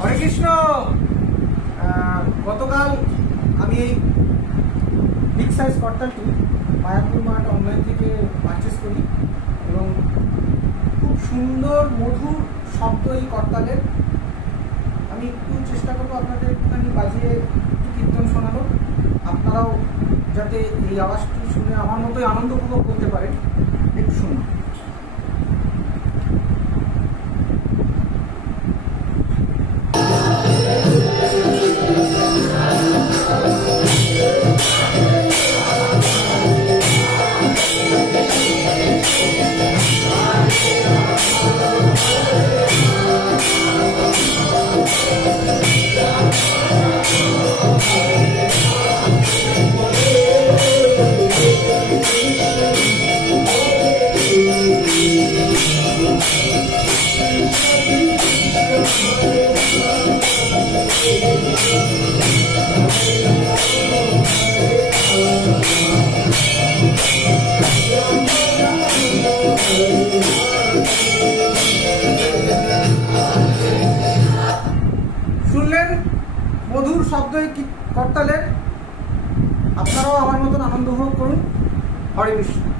হরে কৃষ্ণ। গতকাল আমি এই বিগ সাইজ করতালটি মায়াপুর মাঠ অনলাইন থেকে পারচেস করি এবং খুব সুন্দর মধুর শব্দ এই করতালের। আমি একটু চেষ্টা করবো আপনাদের একটুখানি বাজিয়ে একটু কীর্তন শোনানো, আপনারাও যাতে এই আওয়াজটি শুনে আমার মতোই আনন্দ উপভোগ করতে পারেন। একটু শুনুন। শুনলেন মধুর শব্দ করতালের, আপনারাও আমার মতন আনন্দ উপভোগ করুন। হরে কৃষ্ণ।